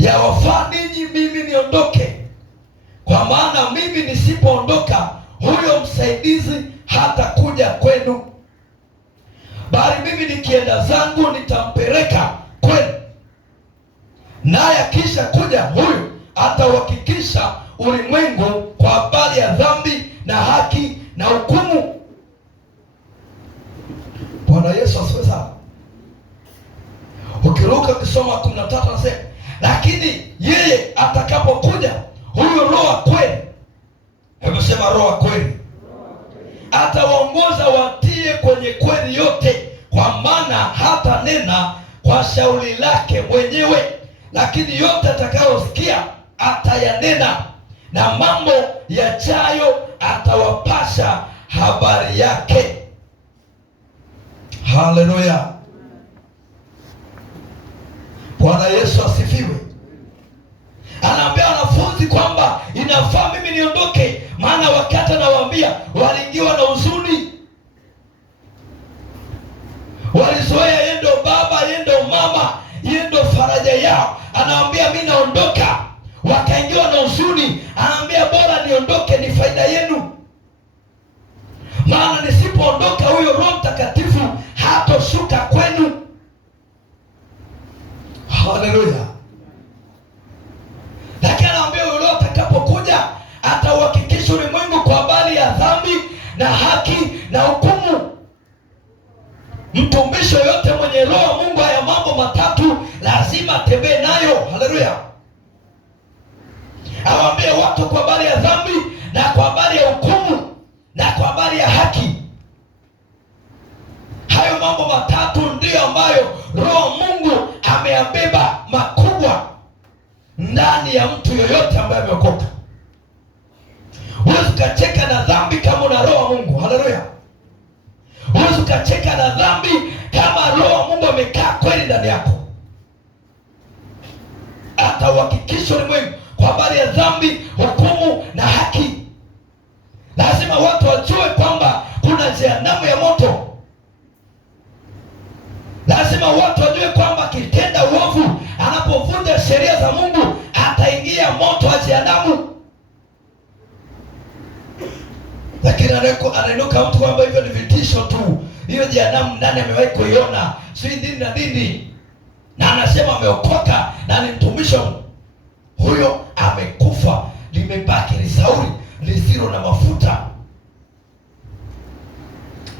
yawafaa ninyi mimi niondoke, kwa maana mimi nisipoondoka, huyo msaidizi hatakuja kwenu, bali mimi nikienda zangu nitampeleka kwenu. Naye akisha kuja, huyu atauhakikisha ulimwengu kwa habari ya dhambi na haki na hukumu. Bwana Yesu asifiwe sana. Ukiruka ukisoma 13 anasema, lakini yeye atakapokuja, huyu Roho wa kweli, hebu sema Roho wa kweli, atawaongoza watie kwenye kweli yote, kwa maana hata nena kwa shauri lake mwenyewe, lakini yote atakayosikia atayanena, na mambo yajayo atawapasha habari yake. Haleluya. Bwana Yesu asifiwe. Anaambia wanafunzi kwamba inafaa mimi niondoke, maana wakati anawaambia waliingiwa na huzuni, walizoea yeye ndo baba, yeye ndo mama, yeye ndo faraja yao. Anawaambia mimi naondoka, wakaingiwa na huzuni. Anaambia bora niondoke, ni faida yenu, maana nisipoondoka huyo Roho Mtakatifu hatoshuka kwenu. Haleluya. Lakini anaambia huyo Roho atakapokuja atauhakikisha ulimwengu kwa habari ya dhambi na haki na hukumu. Mtumishi yoyote mwenye Roho wa Mungu, haya mambo matatu lazima atembee nayo. Haleluya. Awaambie watu kwa habari ya dhambi na kwa habari ya hukumu na kwa habari ya haki. Hayo mambo matatu ndiyo ambayo Roho Mungu ameyabeba makubwa ndani ya mtu yoyote ambaye ameokoka. Huwezi ukacheka na dhambi kama una Roho wa Mungu. Haleluya. Huwezi ukacheka na dhambi kama Roho wa Mungu amekaa kweli ndani yako. Atauhakikisha ulimwengu kwa habari ya dhambi, hukumu na haki. Lazima watu wajue kwamba kuna jehanamu ya moto. Lazima watu wajue kwamba kitenda uovu, anapovunja sheria za Mungu, ataingia moto wa jehanamu. Lakini anainuka mtu kwamba hivyo ni vitisho tu, hiyo jehanamu ndani amewahi kuiona, si dini na dini, na anasema ameokoka na ni mtumishi. Huyo amekufa, limebaki lisauri lisilo na mafuta.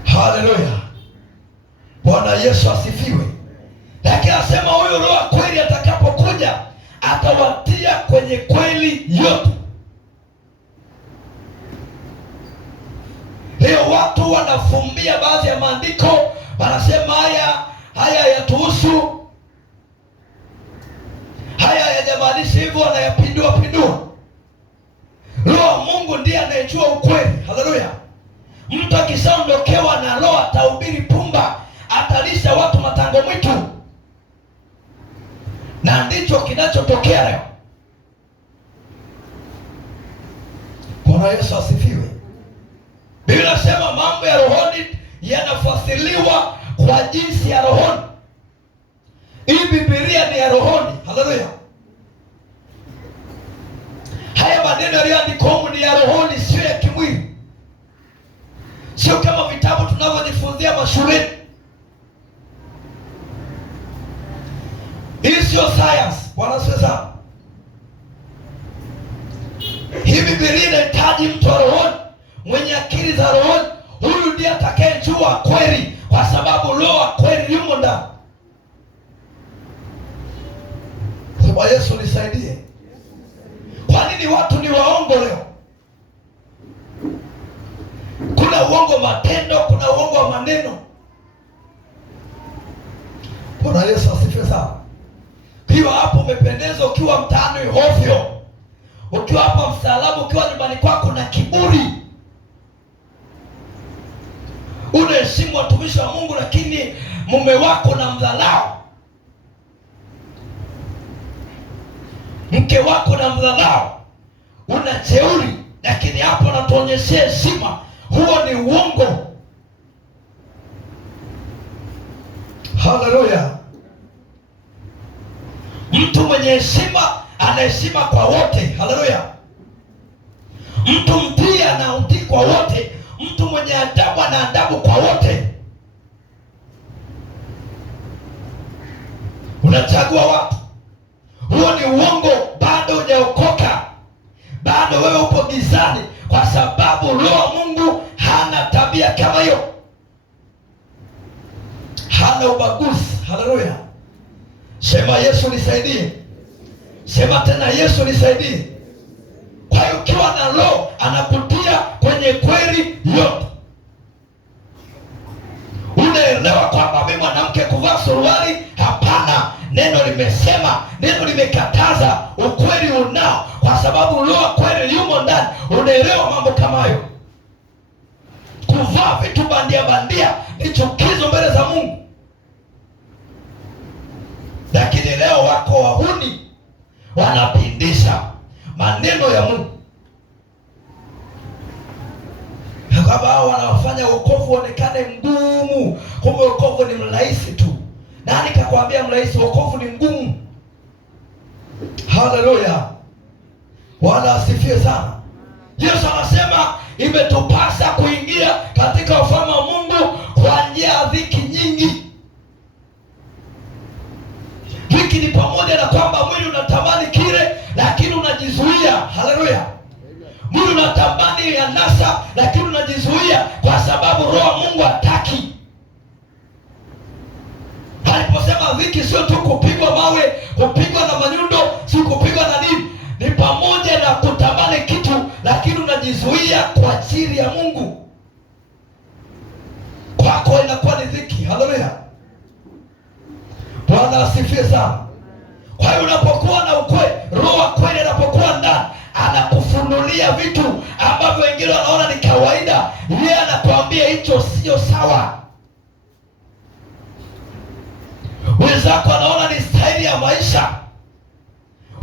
Haleluya. Bwana Yesu asifiwe. Lakini anasema huyo Roho wa kweli atakapokuja atawatia kwenye kweli yote. Leo watu wanafumbia baadhi ya maandiko, wanasema haya yatuhusu, haya hayajamaanisha hivyo, wanayapindua pindua. Roho wa Mungu ndiye anayejua ukweli. Haleluya. Mtu akishaondokewa na Roho atahubiri pumba, atalisha watu matango mwitu, na ndicho kinachotokea leo. Bwana Yesu asifiwe. Biblia inasema mambo ya rohoni yanafasiriwa kwa jinsi ya rohoni. Hii Biblia ni ya rohoni. Haleluya. Haya maneno yaliyoandikwa humu ni ya rohoni, sio ya kimwili. Sio kama vitabu tunavyojifunzia mashuleni. Hii sio science. Bwana asifiwe sana. Hii Biblia inahitaji mtu wa rohoni, mwenye akili za rohoni. Huyu ndiye atakayejua kweli, kwa sababu Roho wa kweli yumo ndani. Kwa Yesu nisaidie. Kwa nini watu ni waongo leo? Kuna uongo matendo, kuna uongo wa maneno. Bwana Yesu asifiwe sana. Ukiwa hapo umependeza, ukiwa mtaani ovyo, ukiwa hapa mstaarabu, ukiwa nyumbani kwako na kiburi, unaheshimu watumishi wa Mungu, lakini mume wako na mdharau, mke wako na mdharau, una jeuri, lakini hapo unatuonyeshea heshima. Huo ni uongo. Haleluya. Mtu mwenye heshima ana heshima kwa wote. Haleluya. Mtu mtii ana utii kwa wote. Mtu mwenye adabu ana adabu kwa wote. Unachagua watu. Huo ni uongo. Bado hujaokoka, bado wewe upo gizani, kwa sababu Roho wa Mungu hana tabia kama hiyo. Hana ubaguzi. Haleluya. Sema Yesu nisaidie. Sema tena Yesu nisaidie. Kwa hiyo ukiwa na Roho anakutia kwenye kweli yote. Unaelewa kwamba mimi mwanamke kuvaa suruali? Hapana. Neno limesema, neno limekataza, ukweli unao, kwa sababu Roho kweli yumo ndani. Unaelewa mambo kama hayo. Kuvaa vitu bandia bandia ni chukizo mbele za Mungu. Lakini leo wako wahuni wanapindisha maneno ya Mungu, kwamba hao wanafanya wokovu uonekane mgumu. Kumbe wokovu ni mrahisi tu. Nani kakwambia mrahisi? Wokovu ni mgumu. Haleluya. Bwana asifiwe sana. Yesu anasema imetupasa kuingia katika ufalme wa Mungu kwa njia ya dhiki nyingi. Dhiki ni pamoja na kwamba mwili unatamani kile lakini unajizuia. Haleluya. Mwili unatamani anasa lakini unajizuia kwa sababu Roho wa Mungu hataki. Aliposema dhiki sio tu kupigwa mawe, kupigwa na manyundo, si kupigwa na nini, ni pamoja na kutamani kitu lakini unajizuia kwa ajili ya Mungu. Kwako inakuwa ni dhiki. Haleluya. Bwana asifiwe sana. Kwa hiyo unapokuwa na ukweli, Roho wa kweli anapokuwa ndani, anakufunulia vitu ambavyo wengine wanaona ni kawaida. Yeye anakuambia hicho sio sawa. Wenzako anaona ni staili ya maisha.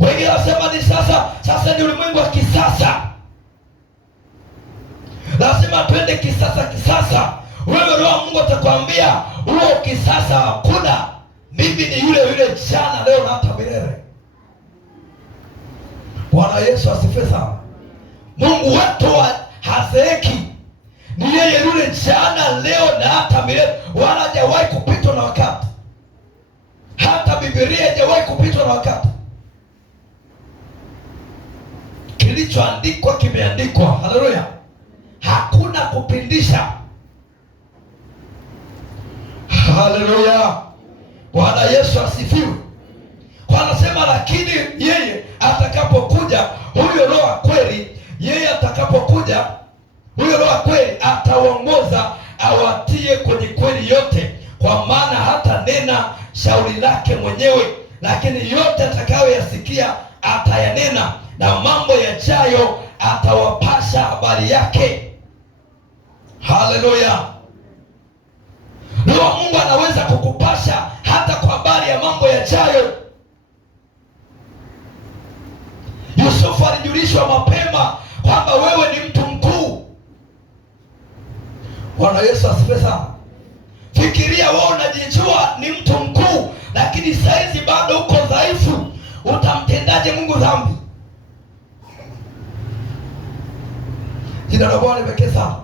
Wengine wanasema ni sasa ni ulimwengu wa kisasa, lazima twende kisasa. Wewe Roho wa Mungu atakwambia huo kisasa hakuna. Mimi ni yule jana, leo na hata milele. Bwana Yesu asifiwe sana. Mungu wetu hazeeki. Ni yeye yule jana, leo na hata milele, wala hajawahi kupitwa na wakati. Hata Biblia haijawahi kupitwa na wakati. Kilichoandikwa kimeandikwa. Haleluya. Hakuna kupindisha. Haleluya. Bwana Yesu asifiwe. Kwa anasema lakini yeye atakapokuja, huyo Roho wa kweli, yeye atakapokuja, huyo Roho wa kweli ataongoza awatie kwenye kweli yote, kwa maana hata nena shauri lake mwenyewe, lakini yote atakayoyasikia atayanena, na mambo yajayo atawapasha habari yake. Haleluya. Roho wa Mungu anaweza kukupasha hata kwa habari ya mambo yajayo. Yusufu alijulishwa mapema kwamba wewe ni mtu mkuu. Bwana Yesu asifiwe sana. Fikiria wewe unajijua ni mtu mkuu, lakini saizi bado uko dhaifu. Utamtendaje Mungu dhambi? Jina la Bwana libarikiwe sana.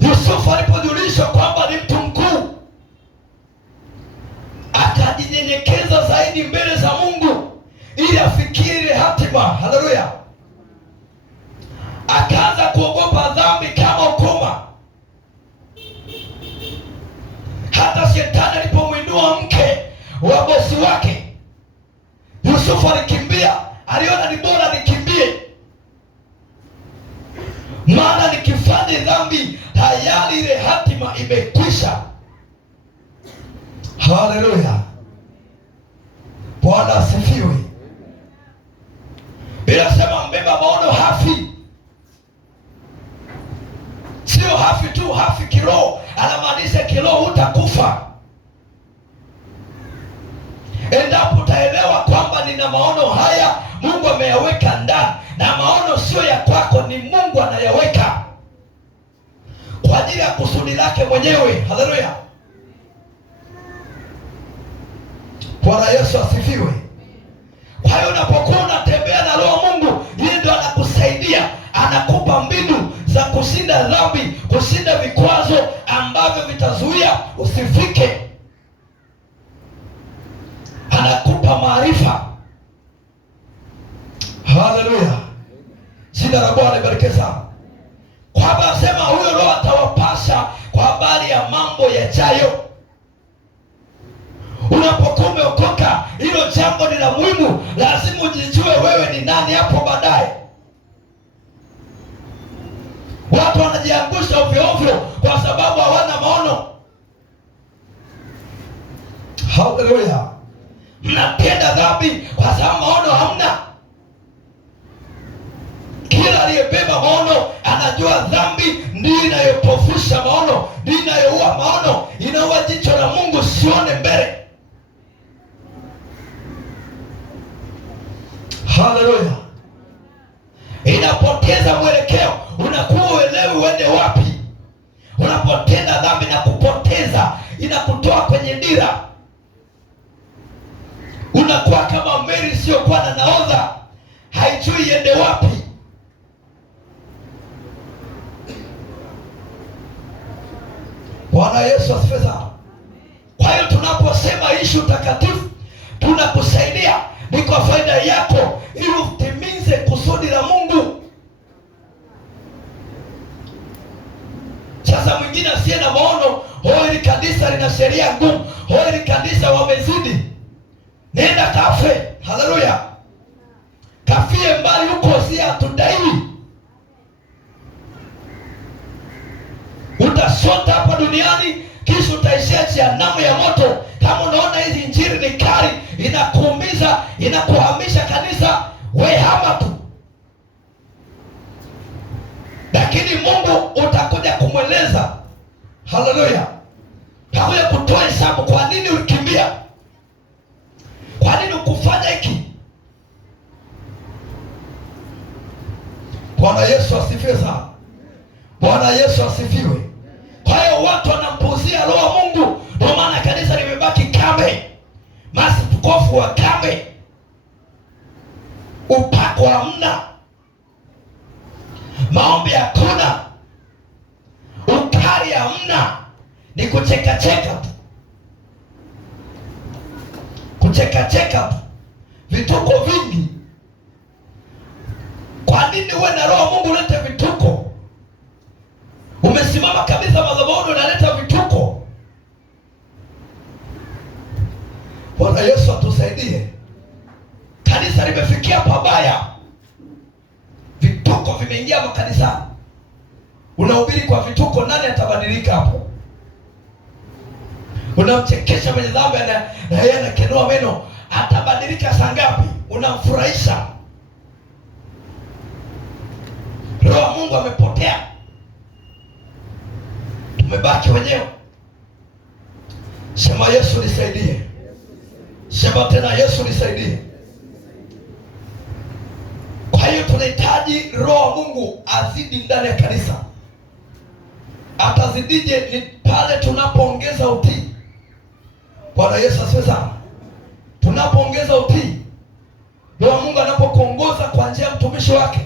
Yusufu alipojulishwa kwamba ni mtu mkuu, akajinyenyekeza zaidi mbele za Mungu ili afikiri hatima. Haleluya. Akaanza kuogopa dhambi kama ukoma. Hata shetani alipomwinua mke wa bosi wake, Yusufu alikimbia. Aliona ni bora nikimbie, maana nikifanya dhambi tayari ile hatima imekwisha. Haleluya. Bwana asifiwe. Bila sema mbeba maono hafi. Sio hafi tu, hafi kiroho. Anamaanisha kiroho utakufa. Endapo utaelewa kwamba nina maono haya Mungu ameyaweka ndani, na maono sio ya kwako, ni Mungu anayaweka kwa ajili ya kusudi lake mwenyewe. Haleluya. Bwana Yesu asifiwe. Kwa hiyo unapokuwa unatembea na Roho wa Mungu, yeye ndio anakusaidia, anakupa mbinu za kushinda dhambi, kushinda vikwazo ambavyo vitazuia usifike. Anakupa maarifa. Haleluya, jina la Bwana libarikiwe sana. Kwamba asema huyo Roho atawapasha kwa habari ya mambo yajayo. Unapokuwa umeokoka, hilo jambo ni la muhimu. Lazima ujijue wewe ni nani hapo baadaye. Watu wanajiangusha ovyo ovyo kwa sababu hawana maono. Haleluya. Mnatenda dhambi kwa sababu maono hamna. Kila aliyebeba maono anajua dhambi ndiyo inayopofusha maono, ndiyo inayoua maono, inaua jicho la Mungu sione mbele. Haleluya. Inapoteza mwelekeo, unakuwa uelewi uende wapi. Unapotenda dhambi na kupoteza, inakutoa kwenye dira. Unakuwa kama meli isiyokuwa na nahodha, haijui iende wapi. Bwana Yesu asifiwe sana. Kwa hiyo tunaposema ishi utakatifu, tunakusaidia ni kwa faida yako, ili utimize kusudi la Mungu. Sasa mwingine asiye na maono, hili kanisa lina sheria ngumu, hili kanisa wamezidi, nenda kafe. Haleluya. Kafie mbali huko, si hatudaiwi. Utasota hapa duniani, kisha utaishia jehanamu ya moto. Kama unaona hizi injili ni kali, inakuumiza, inakuhamisha kanisa, we hama tu. Lakini Mungu utakuja kumweleza. Haleluya. Utakuja kutoa hesabu, kwa nini ulikimbia, kwa nini ukufanya hiki. Bwana Yesu asifiwe sana. Bwana Yesu asifiwe. Kwa hiyo watu wanampuzia Roho wa Mungu, ndio maana kanisa limebaki kame, maaskofu wa kame, upako hamna, maombi hakuna, ukari hamna, ni kuchekacheka tu, kuchekacheka tu, vituko vingi. Kwa nini uwe na Roho wa Mungu ulete vituko? Umesimama kabisa madhabahuni unaleta vituko. Bwana Yesu atusaidie. Kanisa limefikia pabaya, vituko vimeingia makanisa. Unahubiri kwa vituko, nani atabadilika hapo? Unamchekesha mwenye dhambi na yeye anakenua meno, atabadilika saa ngapi? Unamfurahisha. Roho wa Mungu amepotea, tumebaki wenyewe. Sema Yesu nisaidie. Sema tena Yesu nisaidie. Kwa hiyo tunahitaji Roho wa Mungu azidi ndani ya kanisa. Atazidije? Ni pale tunapoongeza utii. Bwana Yesu asifiwe sana. Tunapoongeza utii, Roho wa Mungu anapokuongoza kwa njia ya mtumishi wake,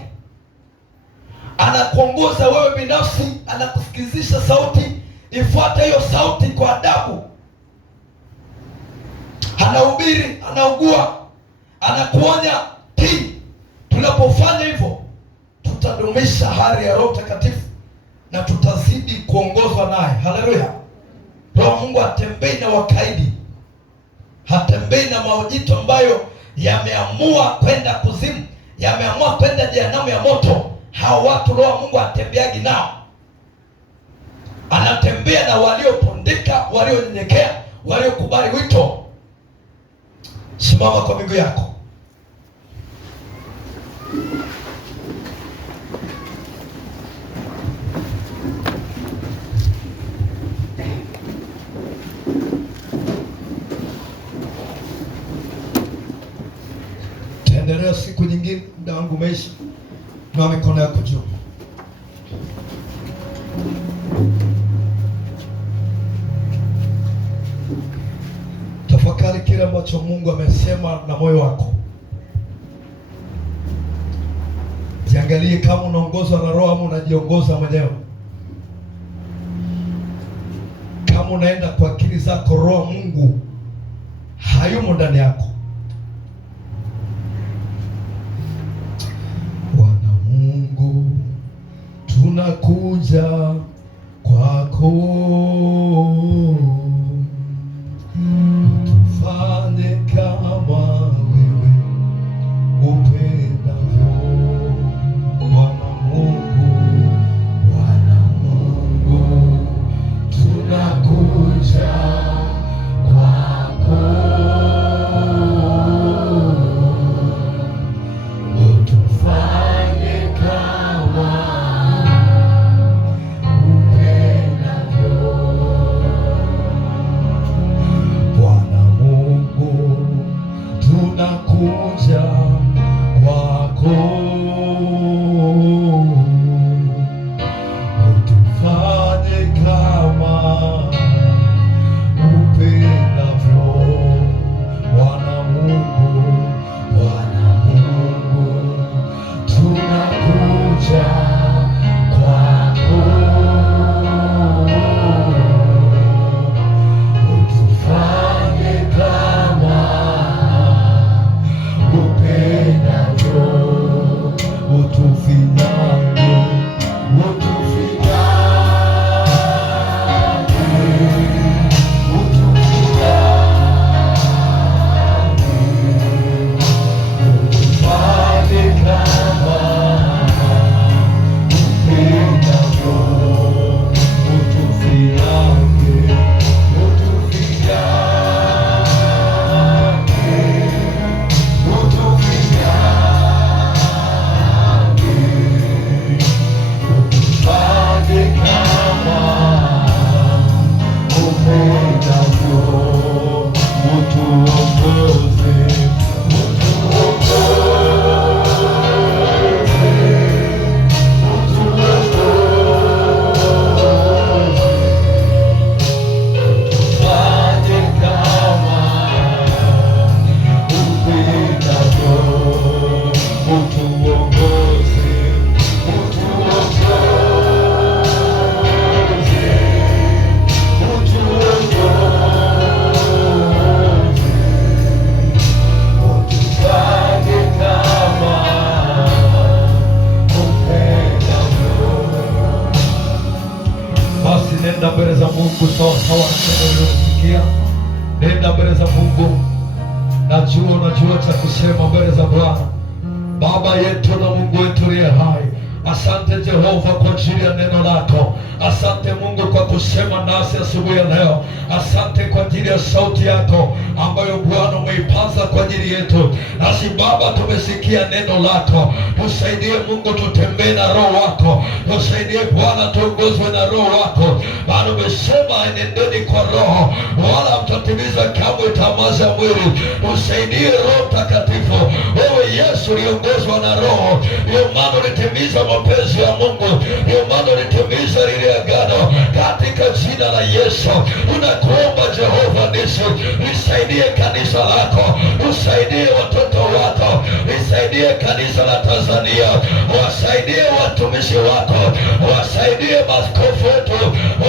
anakuongoza wewe binafsi, anakusikizisha sauti, ifuate hiyo sauti kwa adabu. Anahubiri, anaugua, anakuonya, tii. Tunapofanya hivyo, tutadumisha hali ya Roho Mtakatifu na tutazidi kuongozwa naye. Haleluya. Roho Mungu hatembei na wakaidi, hatembei na maujito ambayo yameamua kwenda kuzimu, yameamua kwenda jehanamu ya moto. Hao watu Roho Mungu hatembeagi nao. Anatembea na waliopondeka, walionyenyekea, waliokubali wito. Simama kwa miguu yako. Taendelea siku nyingine, muda wangu umeisha. Na mikono yako juu. Tafakari. kile ambacho Mungu amesema na moyo wako. Jiangalie kama unaongozwa na Roho ama unajiongoza mwenyewe. Kama unaenda kwa akili zako, Roho Mungu hayumo ndani yako. Bwana Mungu, tunakuja kwako, tufanye kama wewe upendavyo. Bwana Mungu, tunakuja kwako, utufanye kama upendavyo. Bwana Mungu, tunakuja kwako, utufanye kama upendavyo. Bwana Mungu, tunakuja kwako, utufanye kama upendavyo. Utufinyange, nenda mbele za Mungu sawa sawa na neno ulilosikia. Nenda mbele za Mungu, najua cha kusema mbele za Bwana. Baba yetu na Mungu wetu aliye hai, asante Jehova kwa ajili ya neno lako. Asante Mungu kwa kusema nasi asubuhi ya leo. Asante kwa ajili ya sauti yako ambayo Bwana umeipaza kwa ajili yetu. Nasi Baba tumesikia neno lako. Tusaidie Mungu, tutembee na Roho wako. Tusaidie Bwana, tuongozwe na Roho wako. Maana umesema enendeni kwa Roho, wala mtatimiza kamwe tamaa za mwili. Tusaidie Roho Mtakatifu. Wewe Yesu uliongozwa na Roho, ndio maana ulitimiza mapenzi ya Mungu, ndio maana ulitimiza lile agano. Katika jina la Yesu tunakuomba Jehova nisi, nisaidie kanisa lako, nisaidie watoto wako, nisaidie kanisa la Tanzania, wasaidie watumishi wako, wasaidie maaskofu wetu,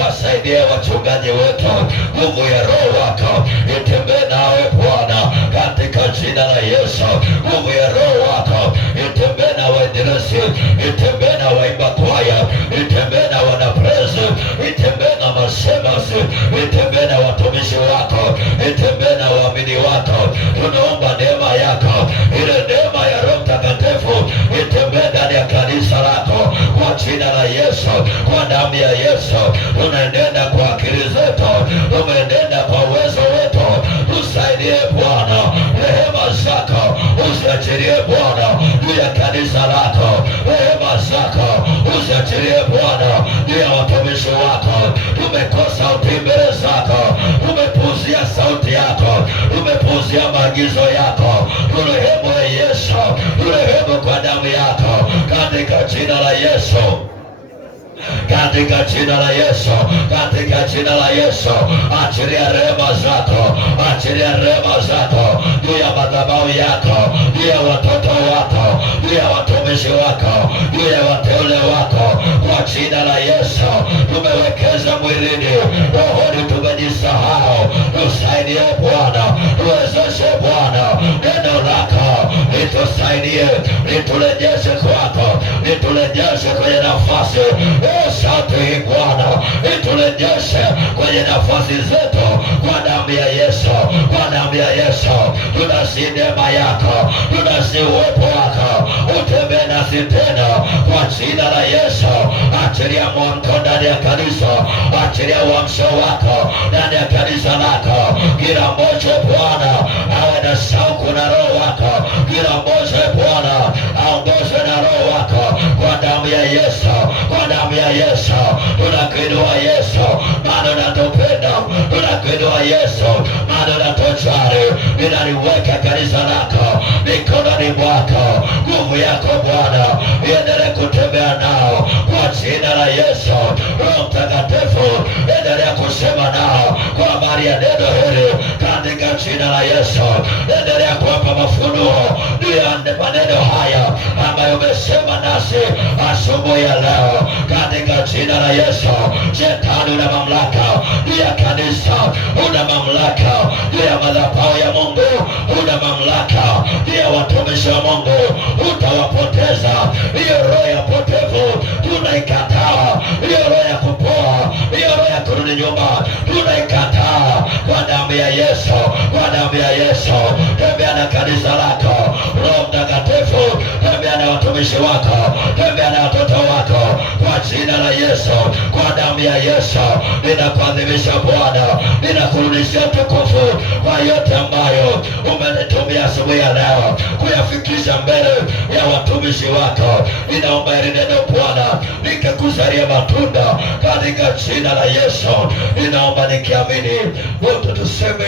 wasaidie wachungaji wetu. Nguvu ya Roho wako itembee nawe Bwana, katika jina la Yesu. Nguvu ya Roho wako itembee na wainjilisti, itembee na waimba kwaya, itembee na wanaprezi, itembee na mashemasi, itembee na watumishi wako, itembee na waamini wako. Tunaomba neema yako, ile neema ya Roho Mtakatifu itembee ndani ya kanisa lako kwa jina la Yesu, kwa damu ya Yesu. Tunaenenda kwa akili zetu, tunaenenda kwa uwezo wetu. Tusaidie Bwana, rehema zako usiachilie Bwana juu ya kanisa lako. Rehema zako usiachilie Bwana juu ya watumishi wako. Tumekosa utii mbele zako, tumepuuzia sauti yako, tumepuuzia maagizo yako. Turehemu Yesu, turehemu kwa damu yako, katika jina la Yesu. katika jina la Yesu, katika jina la Yesu. Achilia rehema zako, achilia rehema zako juu ya madhabahu yako, juu ya watoto wako, juu ya watumishi wako, juu ya wateule wako, kwa jina la Yesu. Tumewekeza mwilini, rohoni tumejisahau. Tusaidie Bwana, tuwezeshe Bwana, neno lako litusaidie, liturejeshe kwako, liturejeshe kwenye nafasi. Asante Bwana, liturejeshe kwenye nafasi zetu kwa damu ya Yesu, kwa damu ya Yesu. Tunasi neema yako, tunasi uwepo wako, utembee nasi tena kwa jina la Yesu. Achilia mwamko ndani ya kanisa, achilia uamsho wako ndani ya kanisa lako. Kila mmoja Bwana awe na shauku na roho wako, kila mmoja Bwana aongozwe na roho wako kwa damu ya Yesu, kwa damu ya Yesu. Tunakuinua Yesu, maana unatupenda. Tunakuinua Yesu, maana unatujali. Ninaliweka kanisa lako mikononi mwako. Nguvu yako Bwana iendelee kutembea nao kwa jina la Yesu. Roho Mtakatifu endelea kusema nao kwa habari ya neno hili katika jina la Yesu. Endelea kuwapa mafunuo juu ya maneno haya ambayo umesema nasi asubuhi ya leo katika jina la Yesu. Shetani una mamlaka juu ya kanisa, una mamlaka juu ya madhabahu ya Mungu, una mamlaka juu ya watumishi wa Mungu. Utawapoteza. Hiyo roho ya potevu tunaikataa, hiyo roho ya kupoa, hiyo roho ya kurudi nyuma tunaikataa kwa damu ya Yesu, kwa damu ya Yesu. Tembea na kanisa lako Roho Mtakatifu, tembea na watumishi wako, tembea na watoto wako kwa jina la Yesu, kwa damu ya Yesu. Ninakuadhimisha Bwana, ninakurudishia tukufu kwa yote ambayo umenitumia asubuhi ya leo kuyafikisha mbele ya watumishi wako. Ninaomba hili neno Bwana likakuzalia matunda katika jina la Yesu. Ninaomba nikiamini, wote tuseme